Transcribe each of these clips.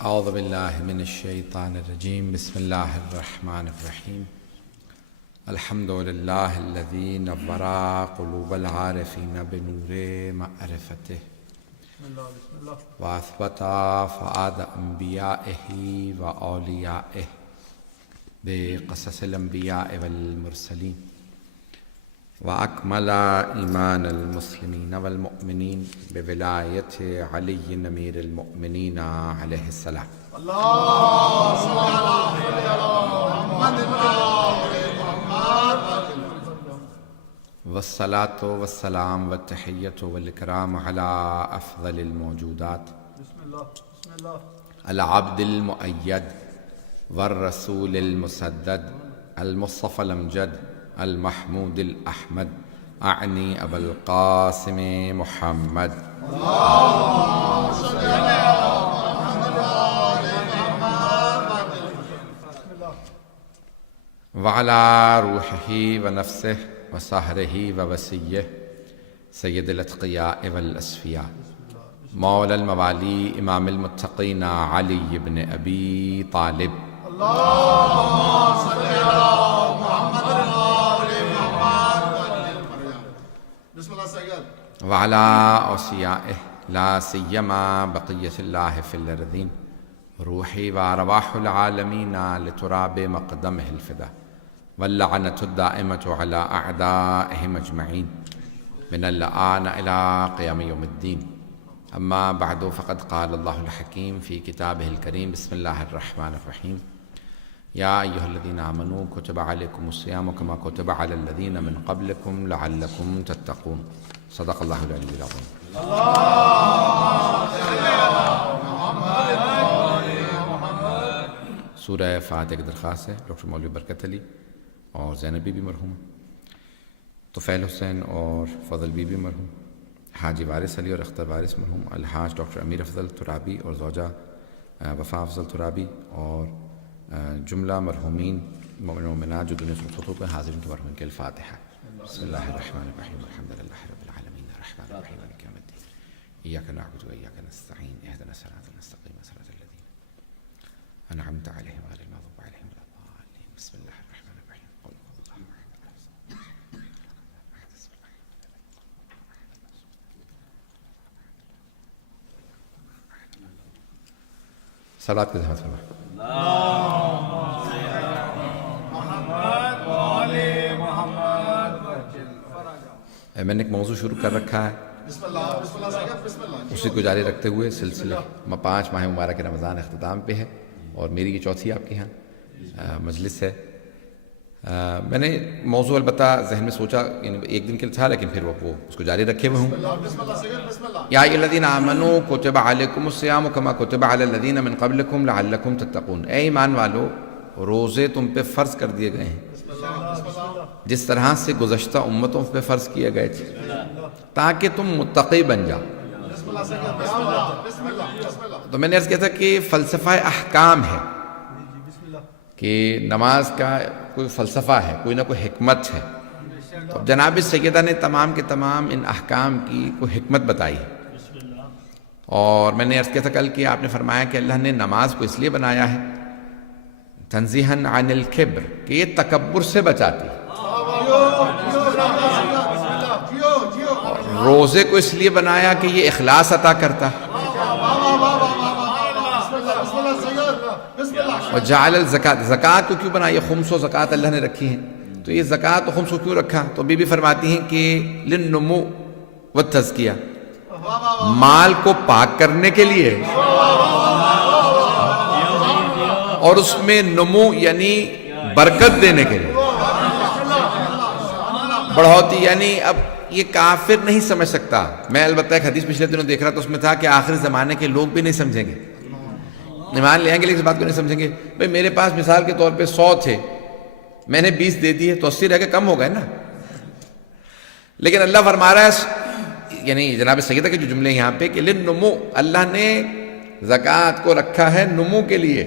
اعوذ باللہ من الشیطان الرجیم بسم اللہ الرحمن الرحیم الحمد للہ الذی نور قلوب العارفین بنور معرفتہ واثبت فؤاد انبیائہ واولیائہ بقصص الانبیاء والمرسلین واکمل ایمان المسلمین والمؤمنین بولایت علی امیر المؤمنین علیہ السلام والصلاة والسلام والتحیۃ والاکرام علی افضل الموجودات العبد المؤید والرسول المسدد المصطفى الامجد المحمود الأحمد أعني أبا القاسم محمد وعلى روحه ونفسه وسهره ووسيه سيد الأتقياء والأصفياء مولى الموالي إمام المتقين علي بن أبي طالب وعلى أوصيائه لا سيما بقية الله في الأرضين روحي وأرواح العالمين لتراب مقدمه الفدا واللعنة الدائمة على أعدائهم أجمعين من الآن إلى قيام يوم الدين أما بعد فقد قال الله الحكيم في كتابه الكريم بسم الله الرحمن الرحيم يا أيها الذين آمنوا كتب عليكم الصيام كما كتب على الذين من قبلكم لعلكم تتقون صدق الله العلي العظيم سورہ فاتحہ کی درخواست ہے ڈاکٹر مولوی برکت علی اور زینب بی بی مرحوم طفیل حسین اور فضل بی بی مرحوم حاجی وارث علی اور اختر وارث مرحوم الحاج ڈاکٹر امیر افضل ترابی اور زوجہ وفا افضل ترابی اور جملہ مرحومین مومن و مومنات جو دنیا سے رخصت ہو گئے حاضرین کے مرحومین کے الفاتحہ بسم اللہ الرحمن الرحیم الحمد للہ رب العالمین الرحمن الرحیم مالک یوم الدین ایاک نعبد و ایاک نستعین اهدنا الصراط المستقیم صراط الذین انعمت علیہم غیر المغضوب علیہم ولا الضالین بسم اللہ الرحمن الرحیم قل هو اللہ احد صلوات کے ساتھ فرمائیں میں نے ایک موضوع شروع کر رکھا ہے اسی کو جاری رکھتے ہوئے سلسلہ 5 ماہ مبارک رمضان اختتام پہ ہے اور میری یہ چوتھی آپ کے یہاں مجلس ہے۔ میں نے موضوع البتہ ذہن میں سوچا یعنی ایک دن کے لیے تھا لیکن پھر وہ اس کو جاری رکھے ہوئے ہوں۔ یا ایھا الذین آمنوا کتب علیکم الصیام کما کتب علی الذین من قبلکم لعلکم تتقون، اے ایمان والو روزے تم پہ فرض کر دیے گئے ہیں جس طرح سے گزشتہ امتوں پہ فرض کیے گئے تھے تاکہ تم متقی بن جاؤ۔ تو میں نے عرض کیا تھا کہ فلسفہ احکام ہے کہ نماز کا کوئی فلسفہ ہے، کوئی نہ کوئی حکمت ہے۔ تو جناب سیدہ نے تمام کے تمام ان احکام کی کوئی حکمت بتائی ہے، اور میں نے عرض کیا تھا کل کہ آپ نے فرمایا کہ اللہ نے نماز کو اس لیے بنایا ہے تنزیہاً عن الکبر کہ یہ تکبر سے بچاتی ہے، روزے کو اس لیے بنایا کہ یہ اخلاص عطا کرتا ہے، اور جعل الزکات، زکوٰۃ کو کیوں بنایا، خمس و زکوٰۃ اللہ نے رکھی ہیں، تو یہ زکوٰۃ و خمس کو کیوں رکھا؟ تو بی بی فرماتی ہیں کہ للنمو والتزکیہ، مال کو پاک کرنے کے لیے، اور اس میں نمو یعنی برکت دینے کے لیے، بڑھوتی، یعنی اب یہ کافر نہیں سمجھ سکتا۔ میں البتہ ایک حدیث پچھلے دنوں دیکھ رہا تھا، اس میں تھا کہ آخری زمانے کے لوگ بھی نہیں سمجھیں گے، ایمان لے آئیں گے لیکن اس بات کو نہیں سمجھیں گے۔ بھئی میرے پاس مثال کے طور پہ 100 تھے، میں نے 20 دے دی ہے تو 80 رہ کے کم ہو گئے نا۔ لیکن اللہ فرما رہا ہے، یعنی جناب سیدہ کے جو جملے یہاں پہ کہ للنمو، اللہ نے زکوٰۃ کو رکھا ہے نمو کے لیے،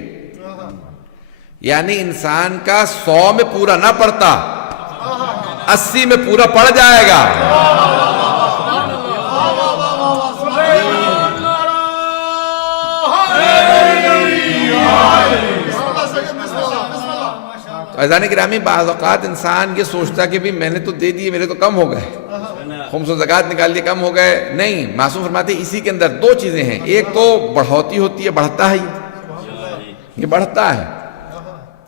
یعنی انسان کا 100 میں پورا نہ پڑتا 80 میں پورا پڑ جائے گا۔ تو عزیزان گرامی بعض اوقات انسان یہ سوچتا کہ بھی میں نے تو دے دیے، میرے تو کم ہو گئے، خمس و زکوٰۃ نکال لیے کم ہو گئے. نہیں، معصوم فرماتے ہیں اسی کے اندر دو چیزیں ہیں. ایک تو بڑھوتی ہوتی ہے، بڑھتا ہے، یہ بڑھتا ہے.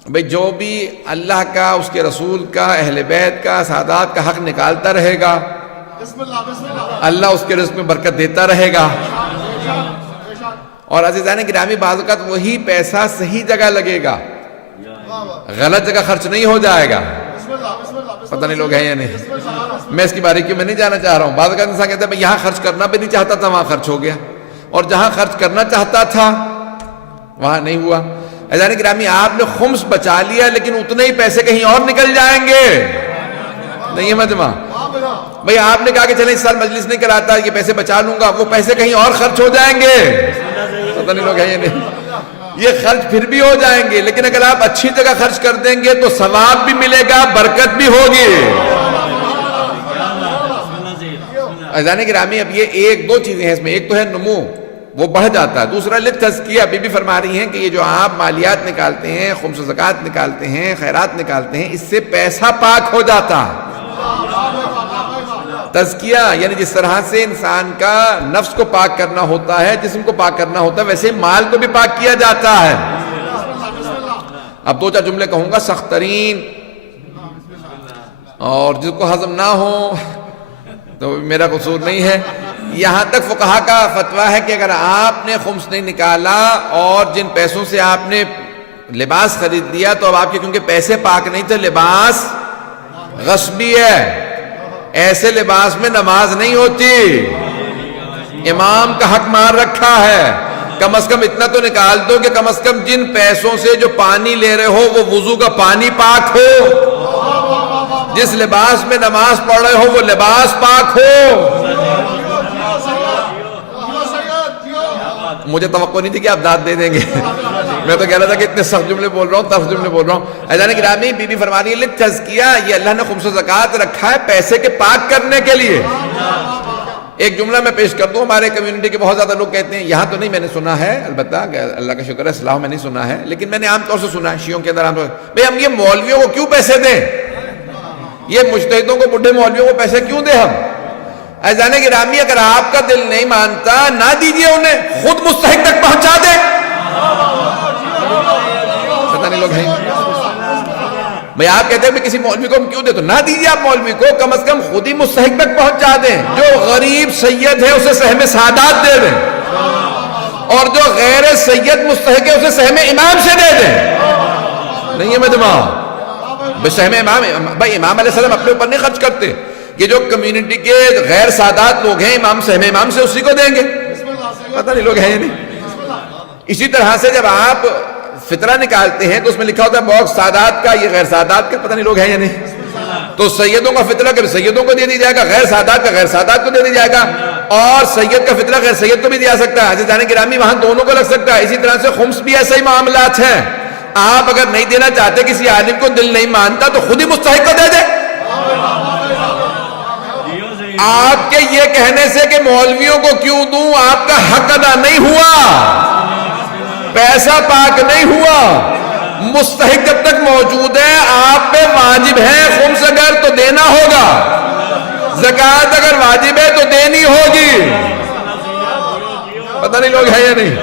بھئی جو بھی اللہ کا، اس کے رسول کا، اہل بیت کا، سادات کا حق نکالتا رہے گا، اللہ اس کے رزق میں برکت دیتا رہے گا. اور عزیزان گرامی بعض اوقات وہی پیسہ صحیح جگہ لگے گا، غلط جگہ خرچ نہیں ہو جائے گا. پتہ نہیں لوگ ہیں یا نہیں، میں اس کی باریکیوں میں نہیں جانا چاہ رہا ہوں. بعض اوقات انسان کہتا ہے میں یہاں خرچ کرنا بھی نہیں چاہتا تھا، وہاں خرچ ہو گیا، اور جہاں خرچ کرنا چاہتا تھا وہاں نہیں ہوا. عزیزان گرامی آپ نے خمس بچا لیا، لیکن اتنے ہی پیسے کہیں اور نکل جائیں گے. نہیں ہے مجمع بھئی، آپ نے کہا کہ چلیں اس سال مجلس نہیں کراتا، یہ پیسے بچا لوں گا، وہ پیسے کہیں اور خرچ ہو جائیں گے. پتہ نہیں لوگ ہیں یا نہیں، یہ خرچ پھر بھی ہو جائیں گے، لیکن اگر آپ اچھی جگہ خرچ کر دیں گے تو ثواب بھی ملے گا، برکت بھی ہوگی. عزیزان گرامی اب یہ ایک دو چیزیں ہیں اس میں. ایک تو ہے نمو، وہ بڑھ جاتا ہے. دوسرا للتزکیہ، بی بی فرما رہی ہیں کہ یہ جو آپ مالیات نکالتے ہیں، خمس و زکوٰۃ نکالتے ہیں، خیرات نکالتے ہیں، اس سے پیسہ پاک ہو جاتا ہے. تزکیہ یعنی جس طرح سے انسان کا نفس کو پاک کرنا ہوتا ہے، جسم کو پاک کرنا ہوتا ہے، ویسے ہی مال کو بھی پاک کیا جاتا ہے. اب دو چار جملے کہوں گا سخت ترین، اور جس کو ہضم نہ ہو تو میرا قصور نہیں ہے. یہاں تک فقہا کا فتویٰ ہے کہ اگر آپ نے خمس نہیں نکالا اور جن پیسوں سے آپ نے لباس خرید لیا، تو اب آپ کے کیونکہ پیسے پاک نہیں تھے، لباس غصبی ہے. ایسے لباس میں نماز نہیں ہوتی، امام کا حق مار رکھا ہے. کم از کم اتنا تو نکال دو کہ کم از کم جن پیسوں سے جو پانی لے رہے ہو وہ وضو کا پانی پاک ہو، جس لباس میں نماز پڑھ رہے ہو وہ لباس پاک ہو. مجھے توقع نہیں تھی کہ آپ داد دے دیں گے. میں تو کہہ رہا تھا کہ اتنے سخت جملے بول رہا ہوں، تلخ جملے بول رہا ہوں. عزیزان گرامی بی بی فرما رہی ہے تزکیہ، یہ اللہ نے خمس و زکوٰۃ رکھا ہے پیسے کے پاک کرنے کے لیے. ایک جملہ میں پیش کر دوں. ہمارے کمیونٹی کے بہت زیادہ لوگ کہتے ہیں، یہاں تو نہیں میں نے سنا ہے، البتہ اللہ کا شکر ہے اصلاح میں نہیں سنا ہے، لیکن میں نے عام طور سے سنا ہے شیعوں کے اندر عام طور سے، بھئی ہم یہ مولویوں کو کیوں پیسے دیں، یہ مجتہدوں کو، بڈھے مولویوں کو پیسے کیوں دیں ہم. عزیزان گرامی اگر آپ کا دل نہیں مانتا نہ دیجئے، انہیں خود مستحق تک پہنچا دیں. پتہ نہیں لوگ ہیں بھئی، آپ کہتے ہیں کہ کسی مولوی کو ہم کیوں دیں، تو نہ دیجئے آپ مولوی کو، کم از کم خود ہی مستحق تک پہنچا دیں. جو غریب سید ہے اسے سہم سادات دے دیں، اور جو غیر سید مستحق ہے اسے سہم امام سے دے دیں. نہیں ہے مجمع بھئی، سہم امام، بھئی امام علیہ السلام اپنے اوپر نہیں خرچ کرتے، یہ جو کمیونٹی کے غیر سادات لوگ ہیں، امام سہم امام سے اسی کو دیں گے. پتہ نہیں لوگ ہیں یا نہیں. اسی طرح سے جب آپ فطرہ نکالتے ہیں تو اس میں لکھا ہوتا ہے باکس سادات کا، یہ غیر سادات کا. پتہ نہیں لوگ ہیں یا نہیں. تو سیدوں کا فطرہ کہ سیدوں کو دے دی جائے گا، غیر سادات کا غیر سادات کو دے دی جائے گا، اور سید کا فطرہ غیر سید کو بھی دیا سکتا ہے. عزیزان گرامی وہاں دونوں کو لگ سکتا ہے. اسی طرح سے خمس بھی ایسے ہی معاملات ہیں. آپ اگر نہیں دینا چاہتے، کسی عالم کو دل نہیں مانتا، تو خود ہی مستحق کو دے دے. آپ کے یہ کہنے سے کہ مولویوں کو کیوں دوں، آپ کا حق ادا نہیں ہوا، پیسہ پاک نہیں ہوا. مستحق جب تک موجود ہے آپ پہ واجب ہے. خمس اگر تو دینا ہوگا، زکوٰۃ اگر واجب ہے تو دینی ہوگی. پتہ نہیں لوگ ہیں یا نہیں.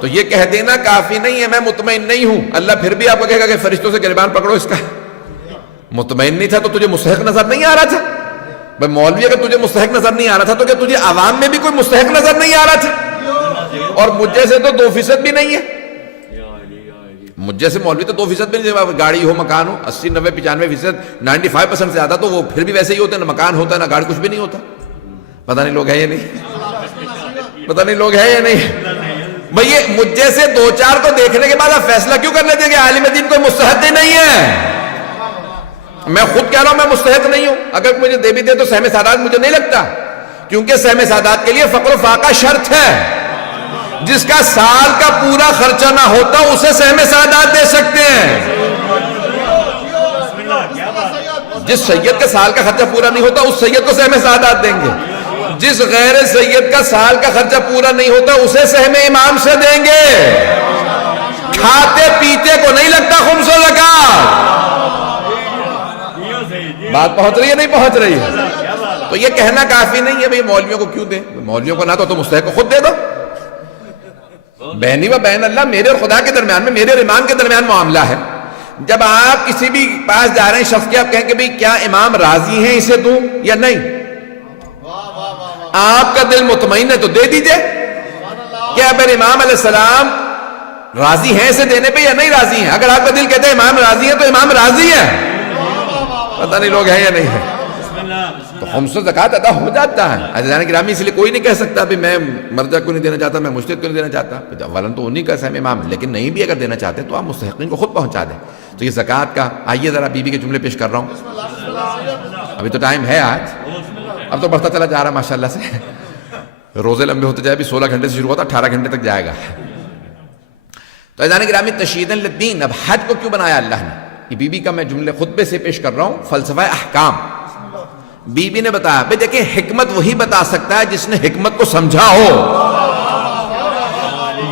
تو یہ کہہ دینا کافی نہیں ہے میں مطمئن نہیں ہوں. اللہ پھر بھی آپ کو کہے گا کہ فرشتوں سے گریبان پکڑو اس کا. مطمئن نہیں تھا تو تجھے مستحق نظر نہیں آ رہا تھا. بھئی مولوی اگر تجھے مستحق نظر نہیں آ رہا تھا تو کیا تجھے عوام میں بھی کوئی مستحق نظر نہیں آ رہا تھا؟ اور مجھ جیسے تو 2% بھی نہیں ہے. مجھ جیسے مولوی تو 2% بھی نہیں. گاڑی ہو، مکان ہو، 80 90 95%، 95% سے زیادہ تو وہ پھر بھی ویسے ہی ہوتے ہیں. نہ مکان ہوتا ہے، نہ گاڑی، کچھ بھی نہیں ہوتا. پتہ نہیں لوگ ہیں یا نہیں. پتہ نہیں لوگ ہیں یا نہیں. بھئی یہ مجھ جیسے دو چار کو دیکھنے کے بعد آپ فیصلہ کیوں کر لیتے ہیں کہ عالم دین کوئی مستحق ہی نہیں ہے. میں خود کہہ رہا ہوں میں مستحق نہیں ہوں. اگر مجھے دے بھی دے تو سہم سادات مجھے نہیں لگتا، کیونکہ سہم سادات کے لیے فقر و فاقہ شرط ہے. جس کا سال کا پورا خرچہ نہ ہوتا اسے سہم سادات دے سکتے ہیں. جس سید کا سال کا خرچہ پورا نہیں ہوتا اس سید کو سہم سادات دیں گے. جس غیر سید کا سال کا خرچہ پورا نہیں ہوتا اسے سہم امام سے دیں گے. کھاتے پیتے کو نہیں لگتا خمس و زکات. بات پہنچ رہی ہے نہیں پہنچ رہی ہے؟ تو یہ کہنا کافی نہیں ہے بھئی مولویوں کو کیوں دیں. مولویوں کو نہ تو مستحق کو خود دے دو. بینی و بین اللہ، میرے اور خدا کے درمیان میں، میرے اور امام کے درمیان معاملہ ہے. جب آپ کسی بھی پاس جا رہے ہیں شخص کے، آپ کہیں کہ بھئی کیا امام راضی ہیں اسے دوں یا نہیں؟ آپ کا دل مطمئن ہے تو دے دیجئے. کیا پھر امام علیہ السلام راضی ہیں اسے دینے پہ یا نہیں راضی ہیں؟ اگر آپ کا دل کہتے ہیں امام راضی ہیں تو امام راضی ہے. پتہ نہیں لوگ ہیں یا نہیں ہیں. تو خمس و زکات ادا ہو جاتا ہے. عزیزان گرامی، اس لیے کوئی نہیں کہہ سکتا بھی میں مرجع کو نہیں دینا چاہتا، میں مجتہد کو نہیں دینا چاہتا. اولاً تو انہی کا سہم امام، لیکن نہیں بھی اگر دینا چاہتے تو آپ مستحقین کو خود پہنچا دیں. تو یہ زکات کا، آئیے ذرا بی بی کے جملے پیش کر رہا ہوں. ابھی تو ٹائم ہے آج، اب تو بڑھتا چلا جا رہا ماشاءاللہ سے. روزے لمبے ہوتے جائے، ابھی 16 گھنٹے سے شروع ہوتا 18 گھنٹے تک جائے گا. تو عزیزان گرامی، تشہیداً للدین. اب حج کو کیوں بنایا اللہ نے؟ یہ بی بی کا میں جملے خطبے سے پیش کر رہا ہوں، فلسفہ احکام. بی بی نے بتایا بھئی دیکھیں، حکمت وہی بتا سکتا ہے جس نے حکمت کو سمجھا ہو.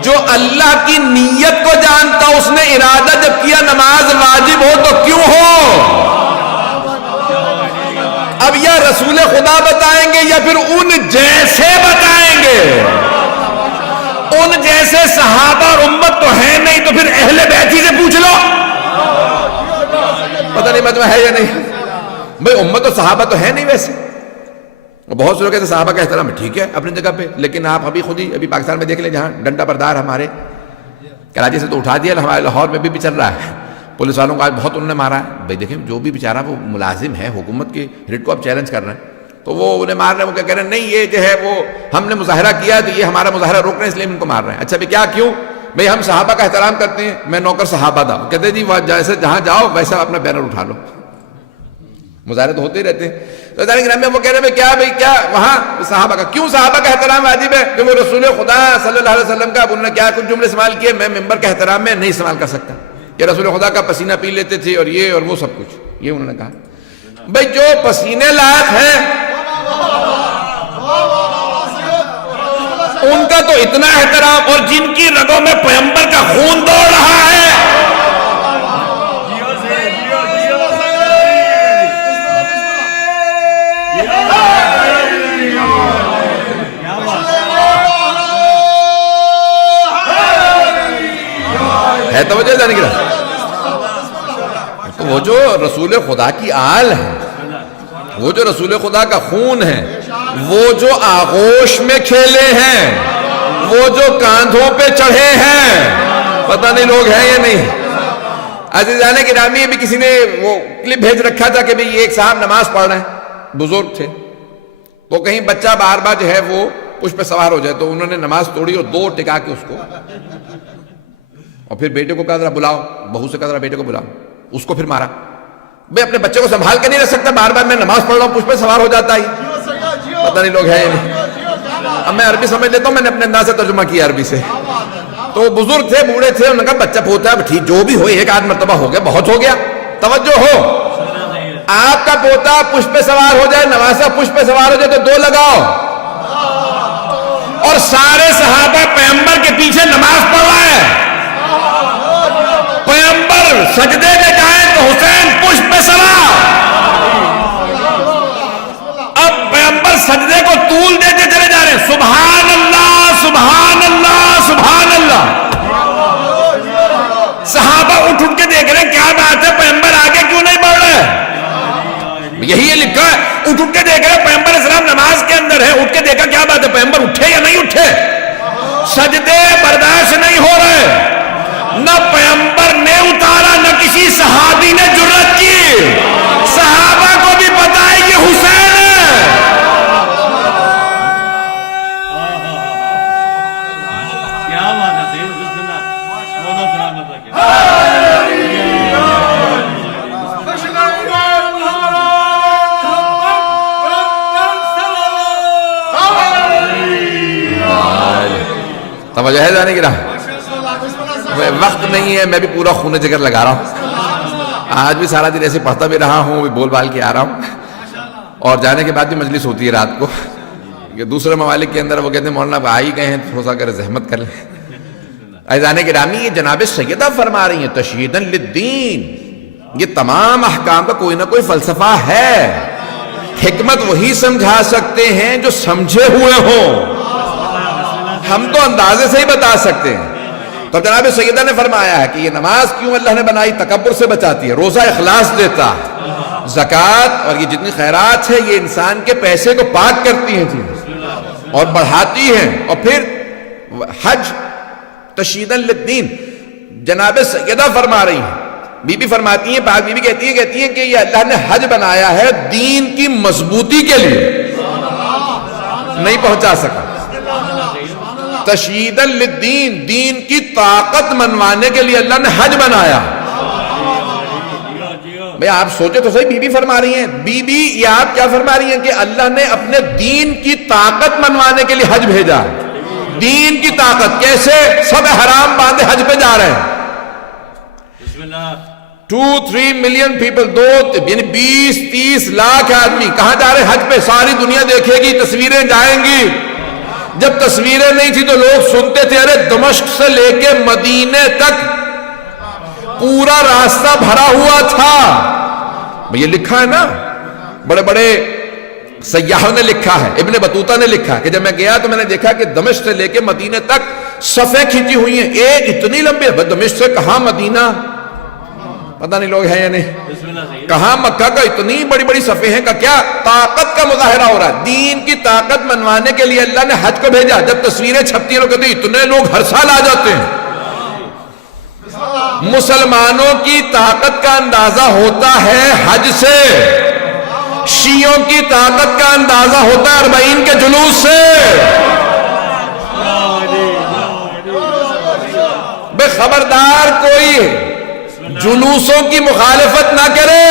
جو اللہ کی نیت کو جانتا، اس نے ارادہ جب کیا نماز واجب ہو تو کیوں ہو. اب یا رسول خدا بتائیں گے یا پھر ان جیسے بتائیں گے. ان جیسے صحابہ اور امت تو ہے نہیں، تو پھر اہل بیت ہی سے پوچھ لو. پتہ نہیں مجمع ہے یا نہیں بھئی. امت و صحابہ تو ہے نہیں ویسے. بہت سے لوگ کہتے ہیں صحابہ کا احترام ہے، ٹھیک ہے اپنی جگہ پہ، لیکن آپ ابھی پاکستان میں دیکھ لیں جہاں ڈنڈا بردار ہمارے کراچی سے تو اٹھا دیا، ہمارے لاہور میں بھی چل رہا ہے. پولیس والوں کو آج بہت انہوں نے مارا ہے. بھئی دیکھیں، جو بھی بیچارہ وہ ملازم ہے حکومت کے ریٹ کو آپ چیلنج کر رہے ہیں، تو وہ انہیں مار رہے ہیں. وہ کیا کہہ رہے ہیں؟ نہیں، یہ جو ہے وہ ہم نے مظاہرہ کیا تو یہ ہمارا مظاہرہ روک رہے ہیں، اس لیے ہم ان کو مار رہے ہیں. اچھا بھی کیا کیوں؟ بھئی ہم صحابہ کا احترام کرتے ہیں، میں نوکر صحابہ تھا. وہ کہتے ہیں جی جیسے جہاں جاؤ ویسا اپنا بینر اٹھا لو. مظاہرے تو ہوتے ہی رہتے ہیں. تو گرام میں وہ کہہ رہے ہیں کیا وہاں صحابہ کا کیوں صحابہ کا احترام واجب ہے؟ کہ وہ رسول خدا صلی اللہ علیہ وسلم کا، اب انہوں نے کیا کچھ جملے استعمال کیے میں ممبر کے احترام میں نہیں استعمال کر سکتا. کہ رسول خدا کا پسینہ پی لیتے تھے اور یہ اور وہ سب کچھ، یہ انہوں نے کہا. بھئی جو پسینے لائق ہیں ان کا تو اتنا احترام، اور جن کی رگوں میں پیغمبر کا خون دوڑ رہا ہے ہے توجہ جانے کی رہا. تو وہ جو رسول خدا کی آل ہے، وہ جو رسول خدا کا خون ہے، وہ جو آغوش میں کھیلے ہیں، وہ جو کاندھوں پہ چڑھے ہیں، پتہ نہیں لوگ ہیں یا نہیں. عزیزان گرامی، ابھی کسی نے وہ کلپ بھیج رکھا تھا کہ بھئی یہ ایک صاحب نماز پڑھ رہے ہیں، بزرگ تھے، تو کہیں بچہ بار بار جو ہے وہ پشپ پہ سوار ہو جائے، تو انہوں نے نماز توڑی اور 2 ٹکا کے اس کو، اور پھر بیٹے کو کہا ذرا بلاؤ، بہو سے کہا ذرا بیٹے کو بلاؤ، اس کو پھر مارا. بھئی اپنے بچے کو سنبھال کے نہیں رکھ سکتا، بار بار میں نماز پڑھ رہا ہوں پشپ پہ سوار ہو جاتا ہے. پتہ نہیں لوگ ہیں یا نہیں. اب میں عربی سمجھ لیتا ہوں، میں نے اپنے انداز سے ترجمہ کیا عربی سے. تو بزرگ تھے، بوڑھے تھے، انہوں نے کہا بچہ پوتا ہے ٹھیک، جو بھی ہو، ایک آدھ مرتبہ ہو گیا، بہت ہو گیا. توجہ ہو، آپ کا پوتا پشپ پہ سوار ہو جائے، نواسا پشپ پہ سوار ہو جائے تو 2 لگاؤ. اور سارے صحابہ پیغمبر کے پیچھے نماز پڑھ رہا ہے. پیغمبر سجدے میں جائیں تو حسین پشپ پہ سوار. اب پیغمبر سجدے کو طول دیتے چلے جا رہے ہیں. سبحان اللہ سبحان اللہ سبحان اللہ. صحابہ اٹھ کے دیکھ رہے ہیں کیا بات ہے، پیغمبر آگے کیوں نہیں بڑھ رہے؟ یہی لکھا ہے، اٹھ کے دیکھ رہے پیغمبر اسلام نماز کے اندر ہے. اٹھ کے دیکھا کیا بات ہے، پیغمبر اٹھے یا نہیں اٹھے. سجدے برداشت نہیں ہو رہے. نہ پیغمبر نے اتارا، نہ کسی صحابی نے جرأت کی. صحابہ کو بھی پتا ہے یہ حسین ہے. کیا بات ہے، توجہ ہے جانے کی رہا. وقت نہیں ہے، میں بھی پورا خون جگر لگا رہا ہوں. آج بھی سارا دن ایسے پڑھتا بھی رہا ہوں، بول بال کے آ رہا ہوں. اور جانے کے بعد بھی مجلس ہوتی ہے رات کو، کہ دوسرے ممالک کے اندر وہ کہتے ہیں مولانا آپ آ ہی گئے ہیں، تھوڑا سا اگر زحمت کر لیں. عزیزان گرامی یہ جناب سیدہ فرما رہی ہیں تشہیداً للدین، یہ تمام احکام کا کوئی نہ کوئی فلسفہ ہے، حکمت وہی سمجھا سکتے ہیں جو سمجھے ہوئے ہوں، ہم تو اندازے سے ہی بتا سکتے ہیں۔ تو جناب سیدہ نے فرمایا ہے کہ یہ نماز کیوں اللہ نے بنائی؟ تکبر سے بچاتی ہے، روزہ اخلاص دیتا ہے، زکوٰۃ اور یہ جتنی خیرات ہے یہ انسان کے پیسے کو پاک کرتی ہیں چیزیں اور بڑھاتی ہیں، اور پھر حج تشہیداً للدین جناب سیدہ فرما رہی ہیں، بی بی فرماتی ہیں، پاک بی بی کہتی ہیں کہ یہ اللہ نے حج بنایا ہے دین کی مضبوطی کے لیے، نہیں پہنچا سکا، تشہیداً للدین دین کی طاقت منوانے کے لیے اللہ نے حج بنایا۔ بھئی آپ سوچے تو صحیح، بی بی فرما رہی ہیں، بی بی یہ آپ کیا فرما رہی ہیں کہ اللہ نے اپنے دین کی طاقت منوانے کے لیے حج بھیجا، دین کی طاقت کیسے؟ سب حرام باندھے حج پہ جا رہے ہیں، 2-3 ملین پیپل، یعنی 20-30 لاکھ آدمی کہاں جا رہے ہیں؟ حج پہ، ساری دنیا دیکھے گی، تصویریں جائیں گی۔ جب تصویریں نہیں تھی تو لوگ سنتے تھے، ارے دمشق سے لے کے مدینے تک پورا راستہ بھرا ہوا تھا۔ یہ لکھا ہے نا، بڑے بڑے سیاحوں نے لکھا ہے، ابن بطوطہ نے لکھا کہ جب میں گیا تو میں نے دیکھا کہ دمشق سے لے کے مدینے تک صفیں کھینچی ہوئی ہیں، ایک اتنی لمبی ہے، دمشق سے کہاں مدینہ، پتہ نہیں لوگ ہیں یا نہیں، کہاں مکہ کا اتنی بڑی بڑی صفیں ہیں، کا کیا طاقت کا مظاہرہ ہو رہا ہے، دین کی طاقت منوانے کے لیے اللہ نے حج کو بھیجا۔ جب تصویریں چھپتی ہیں لوگ کہتے ہیں اتنے لوگ ہر سال آ جاتے ہیں۔ مسلمانوں کی طاقت کا اندازہ ہوتا ہے حج سے، شیعوں کی طاقت کا اندازہ ہوتا ہے 40 کے جلوس سے۔ بے خبردار کوئی جلوسوں کی مخالفت نہ کرے،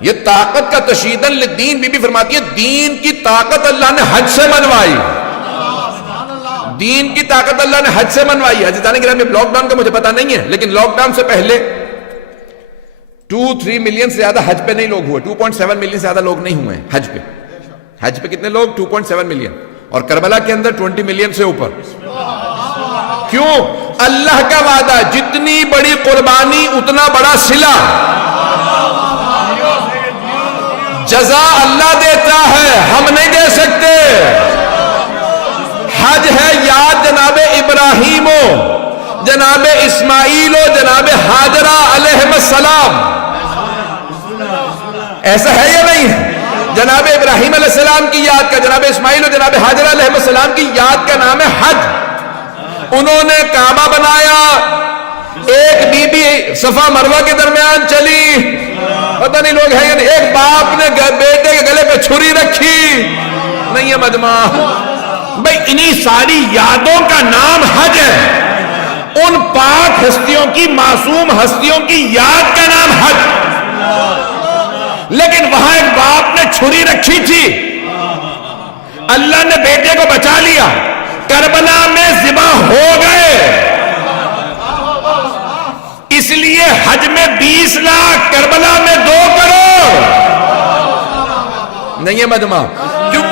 یہ طاقت کا تشہیداً للدین، بی بی فرماتی ہے دین کی طاقت اللہ نے حج سے منوائی، دین کی طاقت اللہ نے حج سے منوائی ہے۔ عزیزان گرامی لاک ڈاؤن کا مجھے پتا نہیں ہے، لیکن لاک ڈاؤن سے پہلے 2-3 ملین سے زیادہ حج پہ نہیں لوگ ہوئے، 2.7 ملین سے زیادہ لوگ نہیں ہوئے حج پہ۔ حج پہ کتنے لوگ؟ 2.7 ملین، اور کربلا کے اندر 20 ملین سے اوپر۔ کیوں؟ اللہ کا وعدہ، جتنی بڑی قربانی اتنا بڑا صلہ، جزا اللہ دیتا ہے، ہم نہیں دے سکتے۔ حج ہے یاد جناب ابراہیم و جناب اسماعیل و جناب ہاجرہ علیہ السلام، ایسا ہے یا نہیں ہے؟ جناب ابراہیم علیہ السلام کی یاد کا، جناب اسماعیل و جناب ہاجرہ علیہ السلام کی یاد کا نام ہے حج۔ انہوں نے کعبہ بنایا، ایک بی بی صفا مروہ کے درمیان چلی، پتہ نہیں لوگ ہیں یا نہیں، ایک باپ نے بیٹے کے گلے پہ چھری رکھی، نہیں ہے مجمع۔ بھئی انہی ساری یادوں کا نام حج ہے، ان پاک ہستیوں کی، معصوم ہستیوں کی یاد کا نام حج۔ لیکن وہاں ایک باپ نے چھری رکھی تھی، اللہ نے بیٹے کو بچا لیا، کربلا میں ذبح ہو گئے، اس لیے حج میں 20 لاکھ، کربلا میں 2 کروڑ، نہیں ہے مجمع۔ کیوں؟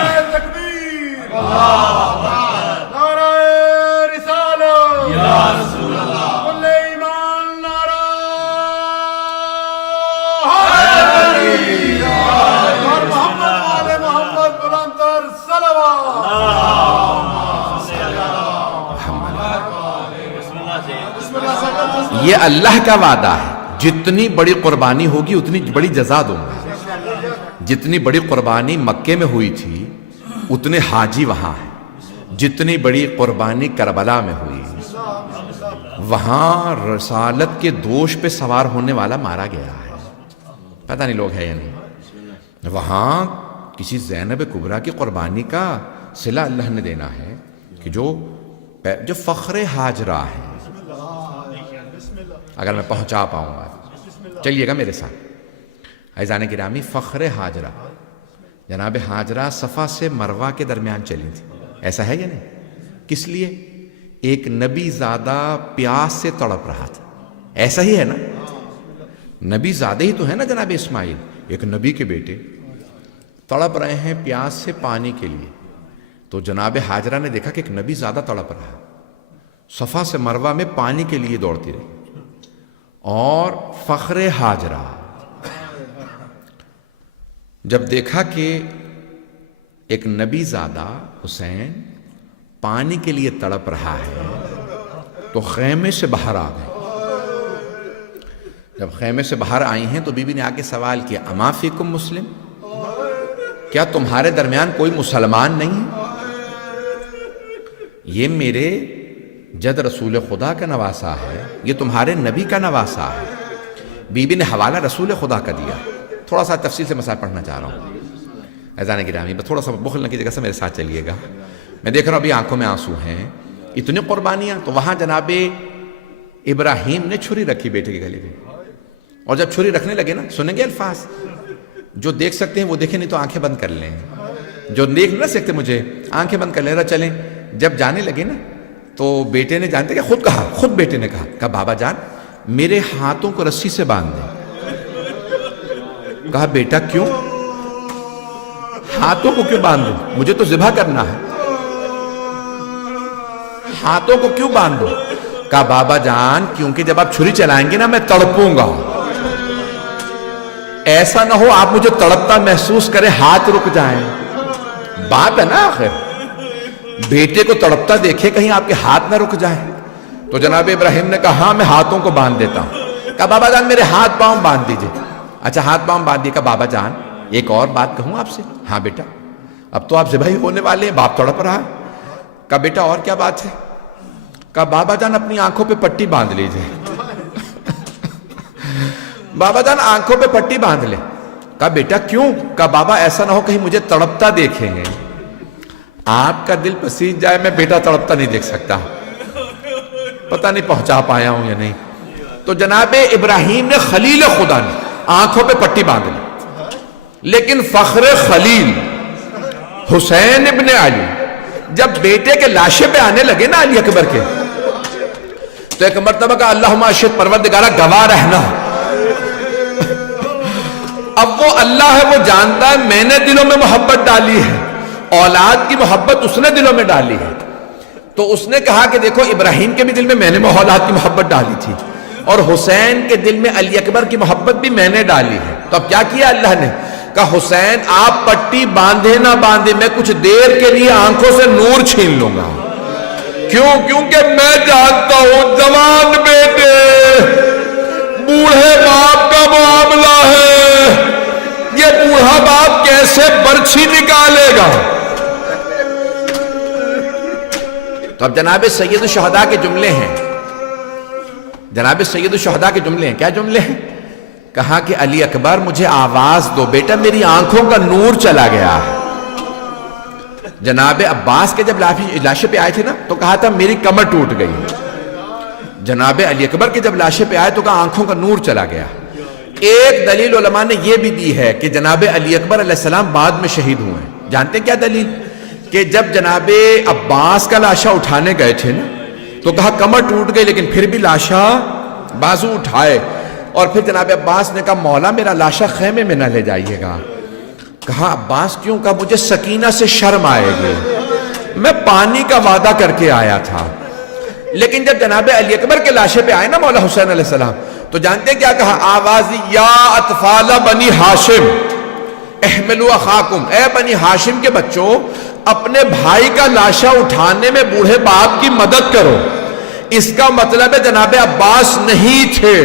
یہ اللہ کا وعدہ ہے، جتنی بڑی قربانی ہوگی اتنی بڑی جزا دوں گا۔ جتنی بڑی قربانی مکے میں ہوئی تھی اتنے حاجی وہاں ہیں، جتنی بڑی قربانی کربلا میں ہوئی، وہاں رسالت کے دوش پہ سوار ہونے والا مارا گیا ہے، پتہ نہیں لوگ ہے یا نہیں۔ وہاں کسی زینب کبریٰ کی قربانی کا صلہ اللہ نے دینا ہے کہ جو فخر ہاجرہ ہے، اگر میں پہنچا پاؤں گا چلیے گا میرے ساتھ۔ عزیزان گرامی فخر ہاجرہ، جناب ہاجرہ صفا سے مروہ کے درمیان چلی تھی، ایسا ہے یا نہیں؟ کس لیے؟ ایک نبی زادہ پیاس سے تڑپ رہا تھا، ایسا ہی ہے نا؟ نبی زادہ ہی تو ہے نا جناب اسماعیل، ایک نبی کے بیٹے تڑپ رہے ہیں پیاس سے پانی کے لیے، تو جناب ہاجرہ نے دیکھا کہ ایک نبی زادہ تڑپ رہا، صفا سے مروہ میں پانی کے لیے دوڑتی رہی، اور فخر ہاجرہ جب دیکھا کہ ایک نبی زادہ حسین پانی کے لیے تڑپ رہا ہے تو خیمے سے باہر آ گئے۔ جب خیمے سے باہر آئی ہیں تو بی بی نے آگے سوال کیا، اما فیکم مسلم، کیا تمہارے درمیان کوئی مسلمان نہیں ہے؟ یہ میرے جد رسول خدا کا نواسا ہے، یہ تمہارے نبی کا نواسا ہے۔ بی بی نے حوالہ رسول خدا کا دیا۔ تھوڑا سا تفصیل سے مسائل پڑھنا چاہ رہا ہوں اذان گرامی، بس تھوڑا سا بخل نہ کیجیے گا، میرے ساتھ چلیے گا۔ میں دیکھ رہا ہوں ابھی آنکھوں میں آنسو ہیں، اتنی قربانیاں۔ تو وہاں جناب ابراہیم نے چھری رکھی بیٹے کے گلے میں، اور جب چھری رکھنے لگے نا، سنیں گے الفاظ، جو دیکھ سکتے ہیں وہ دیکھیں، نہیں تو آنکھیں بند کر لیں، جو دیکھ نہ سکتے مجھے آنکھیں بند کر لیں، رہا چلیں۔ جب جانے لگے نا تو بیٹے نے، جانتے کیا خود کہا، خود بیٹے نے کہا بابا جان میرے ہاتھوں کو رسی سے باندھ دیں۔ کہا بیٹا کیوں؟ ہاتھوں کو کیوں باندھ دوں؟ مجھے تو ذبح کرنا ہے، ہاتھوں کو کیوں باندھ دوں؟ کہا بابا جان کیونکہ جب آپ چھری چلائیں گے نا میں تڑپوں گا، ایسا نہ ہو آپ مجھے تڑپتا محسوس کریں، ہاتھ رک جائیں۔ بات ہے نا آخر، بیٹے کو تڑپتا دیکھے کہیں آپ کے ہاتھ نہ رک جائیں۔ تو جناب ابراہیم نے کہا ہاں میں ہاتھوں کو باندھ دیتا ہوں۔ کہا بابا جان میرے ہاتھ پاؤں باندھ دیجئے۔ اچھا ہاتھ پاؤں باندھ دیے۔ کہا بابا جان ایک اور بات کہوں آپ سے؟ ہاں بیٹا، اب تو آپ ذبح ہی ہونے والے ہیں، باپ تڑپ رہا۔ کہا بیٹا اور کیا بات ہے؟ کہا بابا جان اپنی آنکھوں پہ پٹی باندھ لیجئے۔ بابا جان آنکھوں پہ پٹی باندھ لے۔ کہا بیٹا کیوں؟ کہا بابا ایسا نہ ہو کہیں مجھے تڑپتا دیکھیں گے، آپ کا دل پسیج جائے، میں بیٹا تڑپتا نہیں دیکھ سکتا۔ پتہ نہیں پہنچا پایا ہوں یا نہیں۔ تو جناب ابراہیم نے خلیل خدا نے آنکھوں پہ پٹی باندھ لی، لیکن فخر خلیل حسین ابن علی جب بیٹے کے لاشے پہ آنے لگے نا علی اکبر کے، تو ایک مرتبہ کہا اللہم اشہد، پروردگارہ گواہ رہنا۔ اب وہ اللہ ہے، وہ جانتا ہے میں نے دلوں میں محبت ڈالی ہے، اولاد کی محبت اس نے دلوں میں ڈالی ہے۔ تو اس نے کہا کہ دیکھو ابراہیم کے بھی دل میں نے اولاد کی محبت ڈالی تھی، اور حسین کے دل میں علی اکبر کی محبت بھی میں نے ڈالی ہے۔ تو اب کیا کیا اللہ نے؟ کہا حسین آپ پٹی باندھے نہ باندھے، میں کچھ دیر کے لیے آنکھوں سے نور چھین لوں گا۔ کیوں؟ کیونکہ میں جانتا ہوں جوان بیٹے بوڑھے باپ کا معاملہ ہے، یہ بوڑھا باپ کیسے برچھی نکالے گا۔ تو اب جناب سید الشہداء کے جملے ہیں، جناب سید الشہداء کے جملے ہیں۔ کیا جملے ہیں؟ کہا کہ علی اکبر مجھے آواز دو، بیٹا میری آنکھوں کا نور چلا گیا ہے۔ جناب عباس کے جب لاشے پہ آئے تھے نا تو کہا تھا میری کمر ٹوٹ گئی۔ جناب علی اکبر کے جب لاشے پہ آئے تو کہا آنکھوں کا نور چلا گیا۔ ایک دلیل علماء نے یہ بھی دی ہے کہ جناب علی اکبر علیہ السلام بعد میں شہید ہوئے ہیں۔ جانتے کیا دلیل؟ کہ جب جناب عباس کا لاشا اٹھانے گئے تھے نا تو کہا کمر ٹوٹ گئی، لیکن پھر بھی لاشا بازو اٹھائے، اور پھر جناب عباس نے کہا مولا میرا لاشا خیمے میں نہ لے جائیے گا۔ کہا عباس کیوں؟ کہا مجھے سکینہ سے شرم آئے گی، میں پانی کا وعدہ کر کے آیا تھا۔ لیکن جب جناب علی اکبر کے لاشے پہ آئے نا مولا حسین علیہ السلام، تو جانتے ہیں کیا کہا؟ آوازی یا اطفال بنی ہاشم احملوا اخاکم، اے بنی ہاشم کے بچوں اپنے بھائی کا لاشا اٹھانے میں بوڑھے باپ کی مدد کرو۔ اس کا مطلب ہے جناب عباس نہیں تھے،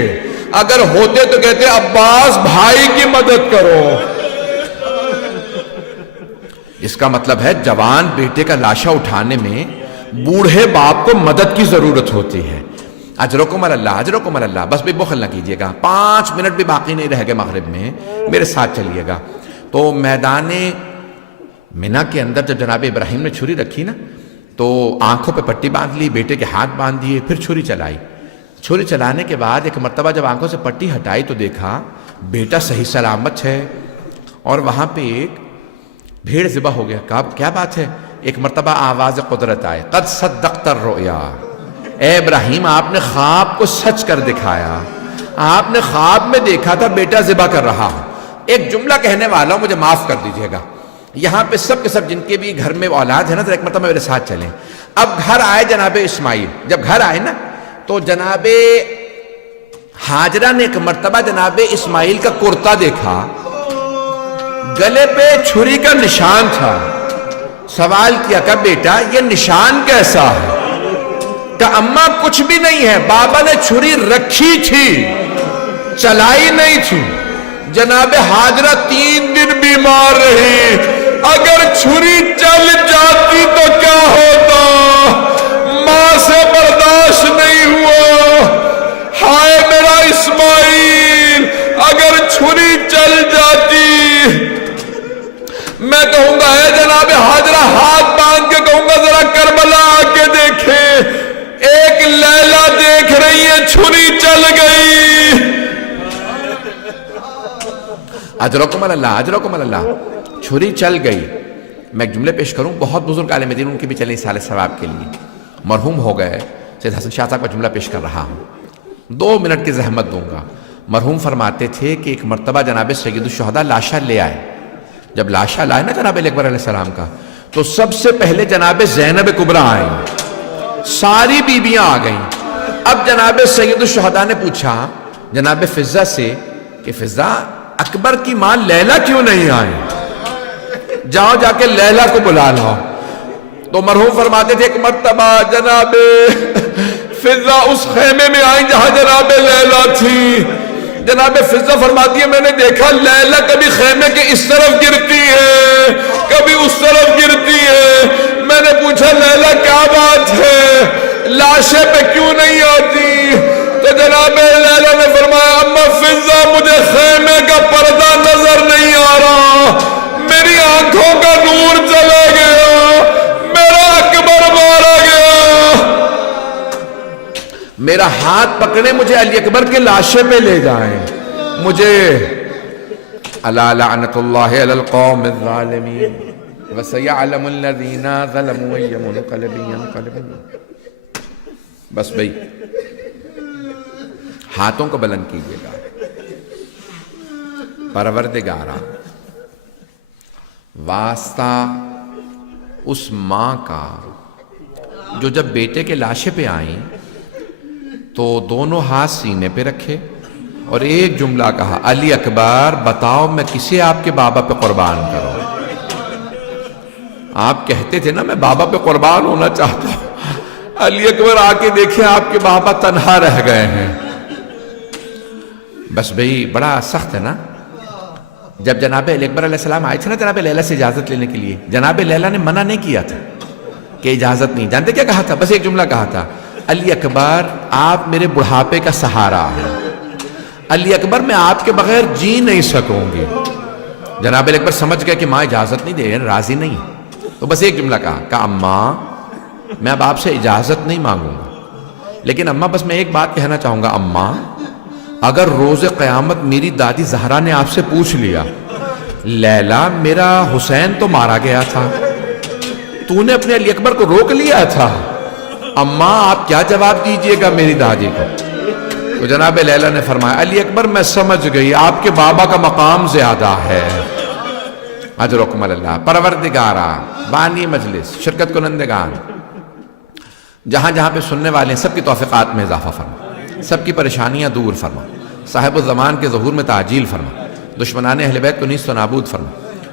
اگر ہوتے تو کہتے عباس بھائی کی مدد کرو۔ اس کا مطلب ہے جوان بیٹے کا لاشا اٹھانے میں بوڑھے باپ کو مدد کی ضرورت ہوتی ہے۔ اجرکم اللہ، اجرکم اللہ۔ بس بھی بخل نہ کیجیے گا، 5 منٹ بھی باقی نہیں رہ گئے مغرب میں، میرے ساتھ چلیے گا۔ تو میدان منی کے اندر جب جناب ابراہیم نے چھری رکھی نا تو آنکھوں پہ پٹی باندھ لی، بیٹے کے ہاتھ باندھ دیے، پھر چھری چلائی۔ چھری چلانے کے بعد ایک مرتبہ جب آنکھوں سے پٹی ہٹائی تو دیکھا بیٹا صحیح سلامت ہے، اور وہاں پہ ایک بھیڑ ذبح ہو گیا۔ کہا کیا بات ہے؟ ایک مرتبہ آواز قدرت آئے، قد صدقت الرؤیا، اے ابراہیم آپ نے خواب کو سچ کر دکھایا، آپ نے خواب میں دیکھا تھا بیٹا ذبح کر رہا ہوں۔ ایک جملہ کہنے والا ہوں، مجھے معاف کر دیجئے گا، یہاں پہ سب کے سب جن کے بھی گھر میں اولاد ہے نا، تو ایک مرتبہ میرے ساتھ چلیں. اب گھر آئے جناب اسماعیل، جب گھر آئے نا تو جناب ہاجرہ نے ایک مرتبہ جناب اسماعیل کا کرتا دیکھا، گلے پہ چھری کا نشان تھا. سوال کیا کہ بیٹا یہ نشان کیسا ہے؟ کہ اماں کچھ بھی نہیں ہے، بابا نے چھری رکھی تھی، چلائی نہیں تھی. جناب ہاجرہ 3 دن بیمار رہی، اگر چھری چل جاتی تو کیا ہوتا؟ ماں سے برداشت نہیں ہوا. ہائے میرا اسماعیل، اگر چھری چل جاتی، میں کہوں گا اے جناب ہاجرہ، ہاتھ باندھ کے کہوں گا ذرا کربلا آ کے دیکھے. ایک لیلا دیکھ رہی ہے، چھری چل گئی. اجرکم اللہ، اجرکم اللہ. چھری چل گئی. میں ایک جملے پیش کروں، بہت بزرگ عالم دین، ان کے بھی چلیں سال ثواب کے لیے، مرحوم ہو گئے، سید حسن شاہ صاحب کا جملہ پیش کر رہا ہوں، 2 منٹ کی زحمت دوں گا. مرحوم فرماتے تھے کہ ایک مرتبہ جناب سید الشہداء لاشا لے آئے. جب لاشا لائے نا جناب اکبر علیہ السلام کا، تو سب سے پہلے جناب زینب کبریٰ آئیں، ساری بیویاں آ گئیں. اب جناب سید الشہداء نے پوچھا جناب فضہ سے کہ فضہ، اکبر کی ماں لیلا کیوں نہیں آئیں؟ جاؤ جا کے لیلا کو بلا لاؤ. تو مرحوم فرماتے تھے ایک مرتبہ جناب فضہ اس خیمے میں آئیں جہاں جناب لیلا تھی. جناب فضہ فرماتی ہے میں نے دیکھا لیلا کبھی خیمے کے اس طرف گرتی ہے، کبھی اس طرف گرتی ہے. میں نے پوچھا لیلا کیا بات ہے، لاشے پہ کیوں نہیں آتی؟ تو جناب لیلا نے فرمایا اما فضہ، مجھے خیمے کا پردہ نظر نہیں آ رہا، میری آنکھوں کا نور چلا گیا، میرا اکبر مارا گیا. میرا ہاتھ پکڑے مجھے علی اکبر کے لاشے پہ لے جائیں. مجھے الا لعنت اللہ علی القوم الظالمین وسیعلم الذین ظلموا ای منقلب ینقلبون. بس بھئی ہاتھوں کو بلند کیجئے گا. پروردگارا، واسطہ اس ماں کا جو جب بیٹے کے لاشے پہ آئیں تو دونوں ہاتھ سینے پہ رکھے اور ایک جملہ کہا، علی اکبر بتاؤ میں کسے آپ کے بابا پہ قربان کروں؟ آپ کہتے تھے نا میں بابا پہ قربان ہونا چاہتا ہوں. علی اکبر آ کے دیکھیں آپ کے بابا تنہا رہ گئے ہیں. بس بھئی بڑا سخت ہے نا. جب جناب علی اکبر علیہ السلام آئے تھے نا جناب لیلا سے اجازت لینے کے لیے، جناب لیلا نے منع نہیں کیا تھا کہ اجازت نہیں. جانتے کیا کہا تھا؟ بس ایک جملہ کہا تھا، علی اکبر آپ میرے بڑھاپے کا سہارا ہے، علی اکبر میں آپ کے بغیر جی نہیں سکوں گی. جناب علی اکبر سمجھ گئے کہ ماں اجازت نہیں دے، راضی نہیں. تو بس ایک جملہ کہا کہ اماں میں اب آپ سے اجازت نہیں مانگوں گا، لیکن اماں بس میں ایک بات کہنا چاہوں گا، اماں اگر روز قیامت میری دادی زہرا نے آپ سے پوچھ لیا لیلا میرا حسین تو مارا گیا تھا، تو نے اپنے علی اکبر کو روک لیا تھا، اماں آپ کیا جواب دیجئے گا میری دادی کو؟ تو جناب لیلا نے فرمایا علی اکبر میں سمجھ گئی آپ کے بابا کا مقام زیادہ ہے. اجرکم اللہ. پروردگارا، بانی مجلس، شرکت کنندگان، جہاں جہاں پہ سننے والے ہیں سب کی توفیقات میں اضافہ فرما، سب کی پریشانیاں دور فرما، صاحب الزمان کے ظہور میں تعجیل فرما، دشمنان اہل بیت کو نیست و نابود فرما.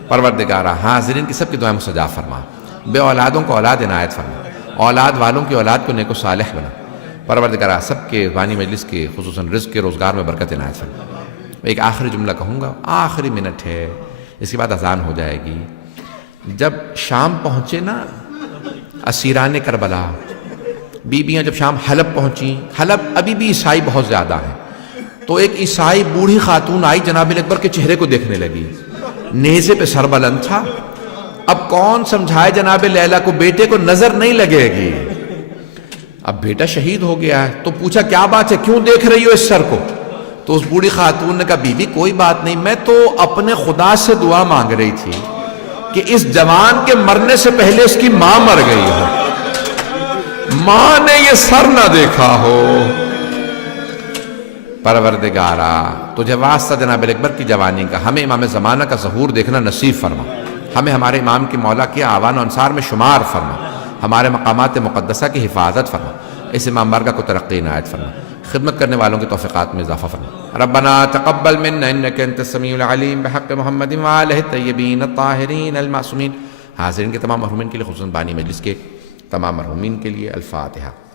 پروردگارا حاضرین کی سب کی دعائیں مستجاب فرما، بے اولادوں کو اولاد عنایت فرما، اولاد والوں کی اولاد کو نیک و صالح بنا. پروردگارا سب کے بانی مجلس کے خصوصاً رزق کے روزگار میں برکت عنایت فرما. ایک آخری جملہ کہوں گا، آخری منٹ ہے، اس کے بعد اذان ہو جائے گی. جب شام پہنچے نا اسیران کربلا، بیویاں جب شام حلب پہنچیں، حلب ابھی بھی عیسائی بہت زیادہ ہیں، تو ایک عیسائی بوڑھی خاتون آئی جناب اکبر کے چہرے کو دیکھنے لگی، نیزے پہ سر بلند تھا. اب کون سمجھائے جناب لیلا کو بیٹے کو نظر نہیں لگے گی، اب بیٹا شہید ہو گیا ہے. تو پوچھا کیا بات ہے، کیوں دیکھ رہی ہو اس سر کو؟ تو اس بوڑھی خاتون نے کہا بی بی کوئی بات نہیں، میں تو اپنے خدا سے دعا مانگ رہی تھی کہ اس جوان کے مرنے سے پہلے اس کی ماں مر گئی ہو، ماں نے یہ سر نہ دیکھا ہو. پروردگارا تجھے واسطہ جناب اکبر کی جوانی کا ہمیں امام زمانہ کا ظہور دیکھنا نصیب فرما. ہمیں ہمارے امام کے مولا کے آوان و انصار میں شمار فرما، ہمارے مقامات مقدسہ کی حفاظت فرما، اس امام بارگاہ کو ترقی عنایت فرما، خدمت کرنے والوں کے توفیقات میں اضافہ فرما۔ ربنا تقبل منا انك انت السميع العليم بحق محمد وآلہ الطیبین الطاہرین المعصومین۔ حاضرین کے تمام مرحومین کے لیے، خصوصاً بانی مجلس کے تمام مرحومین کے لیے، الفاتحہ۔